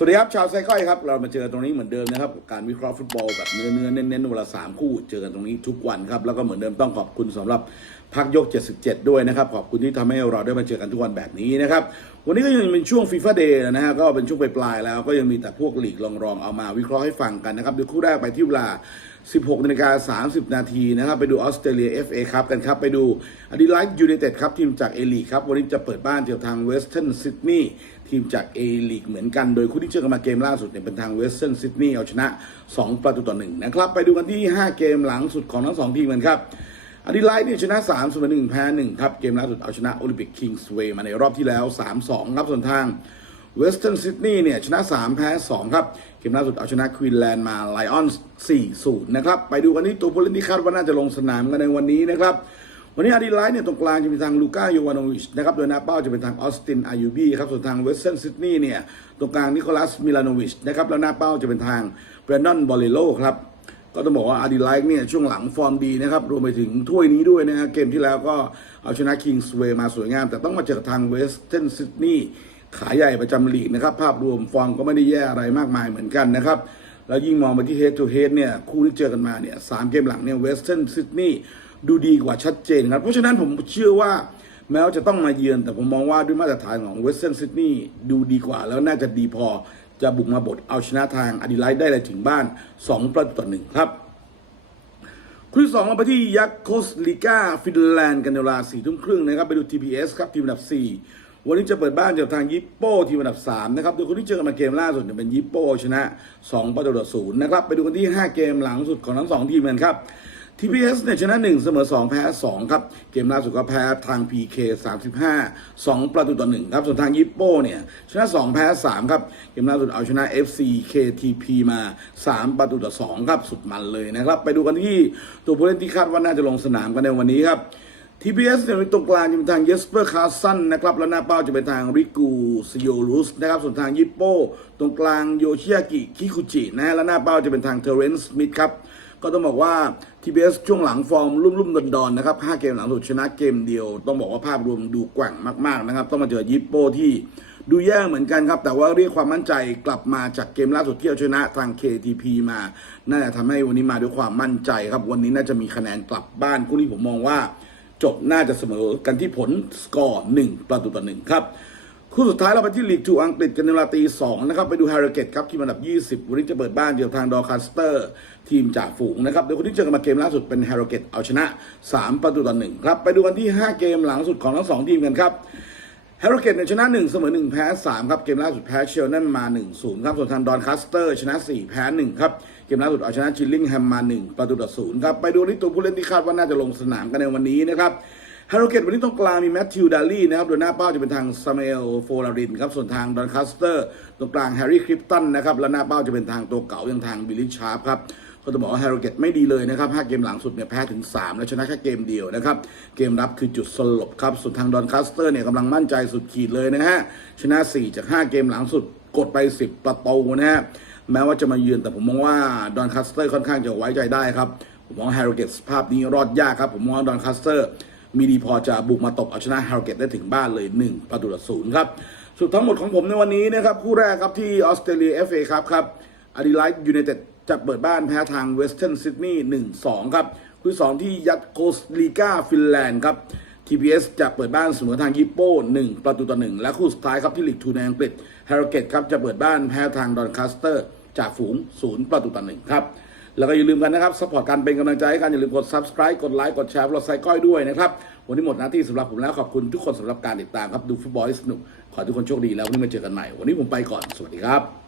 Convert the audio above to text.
สวัสดีครับชาวไซค่อยครับ เรามาเจอตรงนี้เหมือนเดิมนะครับการวิเคราะห์ฟุตบอลแบบเนื้อเนื้อเน้นๆเวลาสามคู่เจอกันตรงนี้ทุกวันครับ แล้วก็เหมือนเดิมต้องขอบคุณสำหรับพักยก 77 ด้วยนะครับ ขอบคุณที่ทำให้เราได้มาเจอกันทุกวันแบบนี้นะครับ วันนี้ก็ยังเป็นช่วงฟีฟ่าเดย์นะฮะก็เป็นช่วงปลายๆแล้วก็ยังมีแต่พวกหลีกรองๆเอามาวิเคราะห์ให้ฟังกันนะครับเดี๋ยวคู่แรกไปที่เวลา16นาฬิกา30 นาทีนะครับ ไปดูออสเตรเลีย FA ครับกันครับ ไปดูอดีไลท์ยูไนเต็ดครับ ทีมจากเอลีกครับ วันนี้จะเปิดบ้านเที่ยวทางเวสเทิร์นซิดนีย์ทีมจากเอลีกเหมือนกัน โดยคู่ที่เจอกันมาเกมล่าสุดเนี่ยเป็นทางเวสเทิร์นซิดนีย์เอาชนะ 2 ประตูต่อหนึ่งนะครับ ไปดูกันที่ 5 เกมหลังสุดของทั้งสองทีมกันครับอดีไลท์เนี่ยชนะ3เสมอ1แพ้ 1 ครับ เกมล่าสุดเอาชนะโอลิมปิกคิงส์เวย์มาในรอบที่แล้ว 3-2 ครับส่วนทางเวสเทิร์นซิดนีย์เนี่ยชนะ 3 แพ้ 2 ครับ มล่าสุดเอาชนะควีนแลนด์มาไลออนส์4-0 นะครับ ไปดูกันที่ตัวผู้เล่นที่คาดว่าน่าจะลงสนามกันในวันนี้นะครับ วันนี้อาดีไลท์เนี่ยตรงกลางจะเป็นทางลูก้าโยวานอวิชนะครับ โดยหน้าเป้าจะเป็นทางออสตินอายูบีครับ ส่วนทางเวสเทิร์นซิดนีย์เนี่ยตรงกลางนิโคลัสมิลานอวิชนะครับ แล้วหน้าเป้าจะเป็นทางเบรนดอนบอลเลโลครับ ก็ต้องบอกว่าอาดีไลท์เนี่ยช่วงหลังฟอร์มดีนะครับ รวมไปถึงถ้วยนี้ด้วยนะฮะเกมที่แล้วก็เอาชนะคิงส์เวย์มาสวยงาม แต่ต้องมาเจอกับทางเวสเทิร์นซิดนีย์ ขายใหญ่ประจำลีกนะครับ ภาพรวมฟอร์มก็ไม่ได้แย่อะไรมากมายเหมือนกันนะครับ แล้วยิ่งมองไปที่ head to head เนี่ยคู่ที่เจอกันมาเนี่ยสามเกมหลังเนี่ยเวสเทิร์นซิดนีย์ดูดีกว่าชัดเจนครับ เพราะฉะนั้นผมเชื่อว่าแม้ว่าจะต้องมาเยือน แต่ผมมองว่าด้วยมาตรฐานของเวสเทิร์นซิดนีย์ดูดีกว่า แล้วน่าจะดีพอจะบุกมาบดเอาชนะทางอดีไลท์ได้เลยถึงบ้าน 2 ประตูต่อหนึ่งครับคู่ที่สองเราไปที่ยักษ์โคสลิก้าฟินแลนด์กันในเวลาสี่ทุ่มครึ่งนะครับ ไปดู TPS ครับ ทีมอันดับ 4 วันนี้จะเปิดบ้านเจอทางยิปโป้ทีมอันดับ 3 นะครับ โดยคนที่เจอกันมาเกมล่าสุดเนี่ยเป็นยิปโป้ชนะ 2 ประตูต่อศูนย์นะครับ ไปดูกันที่ 5 เกมหลังสุดของทั้ง 2 ทีมกันครับ TPS เนี่ยชนะ 1 เสมอ 2 แพ้ 2 ครับ เกมล่าสุดก็แพ้ทาง PK 35 2 ประตูต่อ 1 ครับ ส่วนทางยิปโป้เนี่ยชนะ 2 แพ้ 3 ครับ เกมล่าสุดเอาชนะ FC KTP มา 3 ประตูต่อ 2 ครับ สุดมันเลยนะครับ ไปดูกันที่ตัวผู้เล่นที่คาดว่าน่าจะลงสนามกันในวันนี้ครับ TPS เนี่ยเป็นตรงกลางจะเป็นทางเยสเปอร์คาสันนะครับ แล้วหน้าเป้าจะเป็นทางริกูซิโยรุสนะครับ ส่วนทางยิปโป้ตรงกลางโยชิยากิคิคุจินะฮะแล้วหน้าเป้าจะเป็นทางเทเรนส์สมิธครับ ก็ต้องบอกว่า TBS ช่วงหลังฟอร์มรุ่มๆดอนๆนะครับ5เกมหลังสุดชนะเกมเดียว ต้องบอกว่าภาพรวมดูแกว่งมากๆนะครับ ต้องมาเจอยิปโป้ที่ดูแย่เหมือนกันครับ แต่ว่าเรียกความมั่นใจกลับมาจากเกมล่าสุดที่เอาชนะทาง KTP มาน่าจะทำให้วันนี้มาด้วยความมั่นใจครับวันนี้น่าจะมีคะแนนกลับบ้านคู่นี้ผมมองว่า จบน่าจะเสมอกันที่ผลสกอร์1ประตูต่อหนึ่งครับคู่สุดท้ายเราไปที่ลีกทูอังกฤษกันในเวลาตีสองนะครับ ไปดูแฮร์ริเกตครับ ทีมอันดับ 20 วันนี้จะเปิดบ้านเจอทางดอร์คัสเตอร์ ทีมจ่าฝูงนะครับ โดยคนที่เจอกันมาเกมล่าสุดเป็นแฮร์ริเกตเอาชนะ 3 ประตูต่อหนึ่งครับ ไปดูกันที่ 5 เกมหลังสุดของทั้งสองทีมกันครับ แฮร์ริเกตเนี่ยชนะ 1 เสมอ 1 แพ้ 3 ครับ เกมล่าสุดแพ้เชลนั่นมา 1-0 ครับ ส่วนทางดอนคัสเตอร์ชนะ 4 แพ้ 1 ครับ เกมล่าสุดเอาชนะจิลลิงแฮมมา 1 ประตูต่อศูนย์ครับ ไปดูที่ตัวผู้เล่นที่คาดว่าน่าจะลงสนามกันในวันนี้นะครับฮาร์โรเกตวันนี้ตรงกลางมีแมทธิวดาลี่นะครับ โดยหน้าเป้าจะเป็นทางซามูเอลโฟลารินครับ ส่วนทางดอนคัสเตอร์ ตรงกลางแฮร์รี่คริปตันนะครับ และหน้าเป้าจะเป็นทางตัวเก่าอย่างทางบิลลี่ชาร์ปครับ ก็ต้องบอกว่าแฮร์โรเกตไม่ดีเลยนะครับ5เกมหลังสุดเนี่ยแพ้ถึง 3 และชนะแค่เกมเดียวนะครับ เกมรับคือจุดสลบครับ ส่วนทางดอนคัสเตอร์เนี่ยกำลังมั่นใจสุดขีดเลยนะฮะ ชนะ 4 จาก 5 เกมหลังสุดกดไป 10 ประตูนะฮะ แม้ว่าจะมาเยือนแต่ผมมองว่าดอนคัสเตอร์ค่อนข้างจะไว้ใจได้ครับ ผมมองแฮร์โรเกตภาพนี้รอดยากครับ ผมมองว่าดอนคัสเตอร์มีดีพอจะบุกมาตบเอาชนะฮาร์เกตได้ถึงบ้านเลย 1 ประตูต่อศูนย์ครับสุดทั้งหมดของผมในวันนี้นะครับคู่แรกครับที่ออสเตรเลีย FA ครับครับอาดิไลท์ยูไนเต็ด จะเปิดบ้านแพ้ทางเวสเทิร์นซิดนีย์1-2ครับคู่สองที่ยัตโกสลีกาฟินแลนด์ครับ TPS จะเปิดบ้านเสมอทางยิปโป้1ประตูต่อ1และคู่สุดท้ายครับที่ลีกทูในอังกฤษแฮาร์เกตครับจะเปิดบ้านแพ้ทางดอนคัสเตอร์จากฝูง0ประตูต่อ1ครับแล้วก็อย่าลืมกันนะครับสปอร์ตการเป็นกำลังใจให้กันอย่าลืมกด subscribe กดไลค์กดแชร์เราไซก้อยด้วยนะครับ วันนี้หมดหน้าที่สำหรับผมแล้วขอบคุณทุกคนสำหรับการติดตามครับดูฟุตบอลสนุก ขอทุกคนโชคดีแล้ววันนี้มาเจอกันใหม่ วันนี้ผมไปก่อนสวัสดีครับ